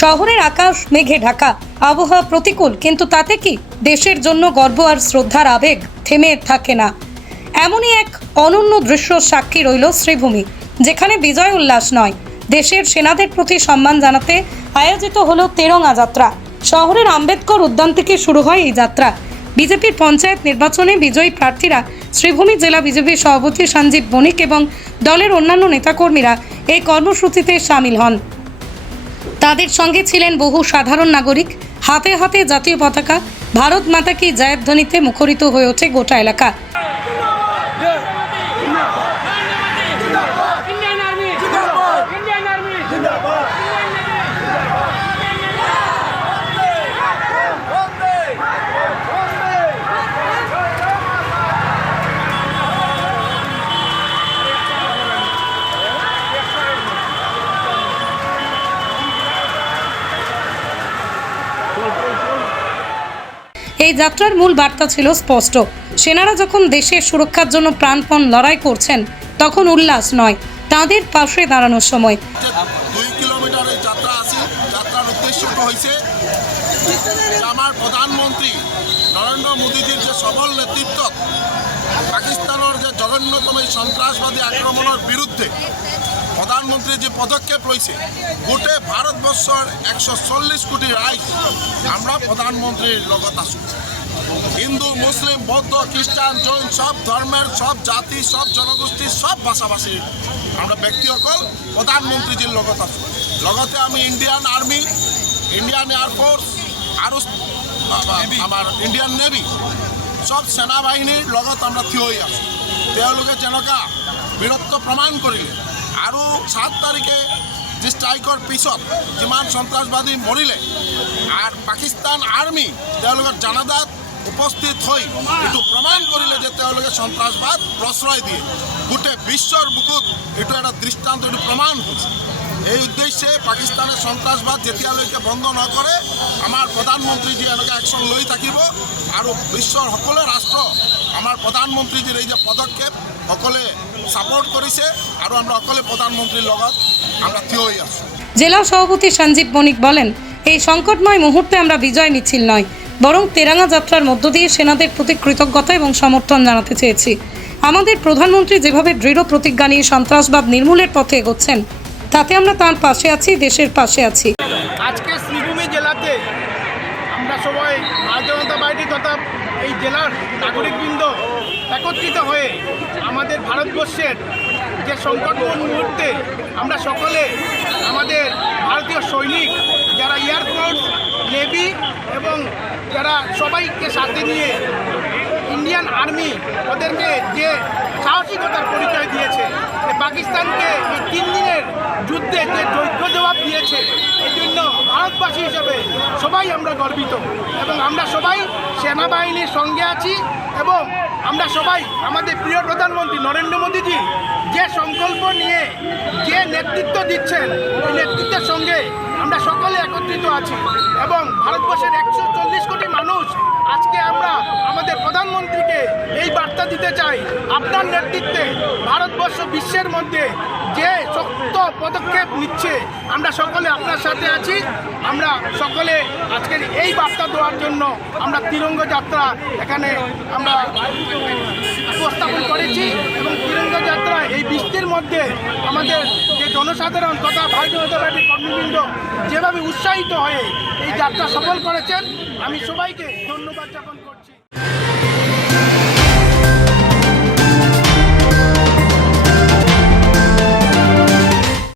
শহরের আকাশ, মেঘে ঢাকা। আবহাওয়া প্রতিকূল, কিন্তু তাতে কি? দেশের জন্য গর্ব আর শ্রদ্ধার আবেগ থেমে থাকে না। এমনই এক অনন্য দৃশ্য সাক্ষী রইল শ্রীভূমি, যেখানে বিজয় উল্লাস নয়। দেশের সেনাদের প্রতি সম্মান জানাতে আয়োজিত হলো তেরঙ্গা যাত্রা। শহরের আম্বেদকর উদ্যান থেকে শুরু হয় এই যাত্রা। বিজেপির পঞ্চায়েত নির্বাচনে বিজয়ী প্রার্থীরা শ্রীভূমি জেলা বিজেপির সভাপতি সঞ্জীব বণিক এবং দলের অন্যান্য নেতাকর্মীরা এই কর্মসূচিতে সামিল হন। তাদের সঙ্গে ছিলেন বহু সাধারণ নাগরিক। হাতে হাতে জাতীয় পতাকা, ভারত মাতা কি ধ্বনিতে মুখরিত হয়ে ওঠে গোটা এলাকা। এই যাত্রার মূল বার্তা ছিল স্পষ্ট। সেনারা যখন দেশের সুরক্ষার জন্য প্রাণপণ লড়াই করছেন, তখন উল্লাস নয়, তাদের পাশে দাঁড়ানোর সময়। আমার প্রধানমন্ত্রী নরেন্দ্র মোদীজির যে সবল নেতৃত্ব, পাকিস্তানের যে জঘন্যতম সন্ত্রাসবাদী আক্রমণের বিরুদ্ধে প্রধানমন্ত্রী যে পদক্ষেপ রয়েছে গোটে ভারতবর্ষের একশো চল্লিশ কোটি রাইজ আমরা প্রধানমন্ত্রীর লগত আছো। হিন্দু মুসলিম বৌদ্ধ খ্রিস্টান জৈন সব ধর্মের সব জাতি সব জনগোষ্ঠীর সব ভাষাভাষী আমরা ব্যক্তিসকল প্ৰধানমন্ত্ৰীজীৰ লগত আছোঁ। লগতে আমি ইণ্ডিয়ান আৰ্মি ইণ্ডিয়ান এয়াৰফ'ৰ্চ আৰু আমাৰ ইণ্ডিয়ান নেভি চব সেনা বাহিনীৰ লগত আমরা থিয় হৈ আছোঁ। তেওঁলোকে যেনেকুৱা বীৰত্ব প্ৰমাণ কৰিলে আৰু সাত তাৰিখে যি ষ্ট্ৰাইকৰ পিছত যিমান সন্ত্ৰাসবাদী মৰিলে আৰু পাকিস্তান আৰ্মি তেওঁলোকৰ জানাজাত উপস্থিত হৈ এইটো প্ৰমাণ কৰিলে যে তেওঁলোকে সন্ত্ৰাসবাদ প্ৰশ্ৰয় দিয়ে। গোটেই বিশ্বৰ বুকুত এইটো এটা দৃষ্টান্ত, এইটো প্ৰমাণ হৈছে। এই উদ্দেশ্যে পাকিস্তানে সন্ত্ৰাসবাদ যেতিয়ালৈকে বন্ধ নকৰে, আমাৰ প্ৰধানমন্ত্ৰীজী এনেকৈ একশ্যন লৈ থাকিব আৰু বিশ্বৰ সকলো ৰাষ্ট্ৰ আমাৰ প্ৰধানমন্ত্ৰীজীৰ এই যে পদক্ষেপ সকলোৱে ছাপোৰ্ট কৰিছে আৰু আমরা সকলে প্ৰধানমন্ত্ৰীৰ লগত আমরা থিয় হৈ আছোঁ। জেলা সভাপতি সঞ্জীব বণিক বলেন এই সংকটময় মুহূর্তে আমরা বিজয় মিছিল নয় বরং তেরাঙ্গা যাত্রার মধ্য দিয়ে সেনাদের প্রতি কৃতজ্ঞতা এবং সমর্থন জানাতে চেয়েছি। আমাদের প্রধানমন্ত্রী যেভাবে দৃঢ় প্রতিজ্ঞা নিয়ে সন্ত্রাসবাদ নির্মূলের পথে এগোচ্ছেন তাতে আমরা তার পাশে আছি দেশের পাশে আছি। আজকে শ্রীভূমি জেলাতে আমরা সবাই ভারতীয় জনতা পার্টি তথা এই জেলার নাগরিকবৃন্দ একত্রিত হয়ে আমাদের ভারতবর্ষের যে সংকটময় মুহূর্তে আমরা সকলে আমাদের ভারতীয় সৈনিক যারা এয়ারফোর্স নেভি এবং যারা সবাইকে সাথে নিয়ে ইন্ডিয়ান আর্মি ওদেরকে যে সাহসিকতার পরিচয় দিয়েছে পাকিস্তানকে এই তিন দিনের যুদ্ধে যে যোগ্য জবাব দিয়েছে, এই জন্য ভারতবাসী হিসেবে সবাই আমরা গর্বিত। এবং আমরা সবাই সেনাবাহিনীর সঙ্গে আছি এবং আমরা সবাই আমাদের প্রিয় প্রধানমন্ত্রী নরেন্দ্র মোদীজি যে সংকল্প নিয়ে যে নেতৃত্ব দিচ্ছেন, এই নেতৃত্বের সঙ্গে আমরা সকলে একত্রিত আছি এবং ভারতবর্ষের একশো চল্লিশ কোটি মানুষ আজকে আমরা আমাদের প্রধানমন্ত্রীকে এই বার্তা দিতে চাই। আপনার নেতৃত্বে ভারতবর্ষ বিশ্বের মধ্যে যে পদক্ষেপ নিচ্ছে। আমরা সকলে আপনার সাথে আছি। আমরা সকলে আজকের এই বার্তা দেওয়ার জন্য আমরা তিরঙ্গ যাত্রা এখানে আমরা উপস্থাপন করেছি এবং তিরঙ্গ যাত্রা এই বৃষ্টির মধ্যে আমাদের যে জনসাধারণ তথা ভারতীয় জনতা পার্টির কর্মীবৃন্দ যেভাবে উৎসাহিত হয়ে এই যাত্রা সফল করেছেন, আমি সবাইকে ধন্যবাদ জ্ঞাপন